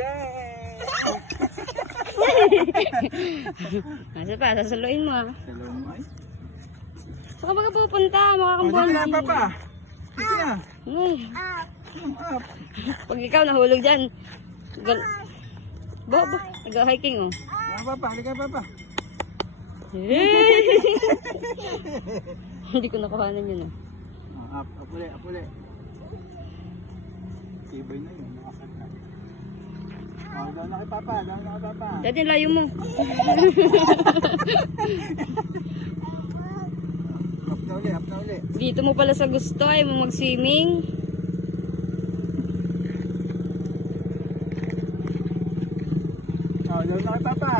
Yay! Nasa pa, sasaluin mo ah. Saluhin mo ay. Saan ka ba pupunta? Makakambuhan Dito na, Papa. Dito na. Ay, Up. pag ikaw nahulog dyan. Bo, nag-hiking oh. Papa, halika Papa. Hey! Hindi ko nakuhanan yun ah. Up ulit, up ulit. Tibay na yun, nakakanta. Down na kay Papa, down na kay Papa. Dati layo mo. Up na ulit, up na ulit. Dito mo pala sa gusto ay mo mag-swimming. Down na kay Papa.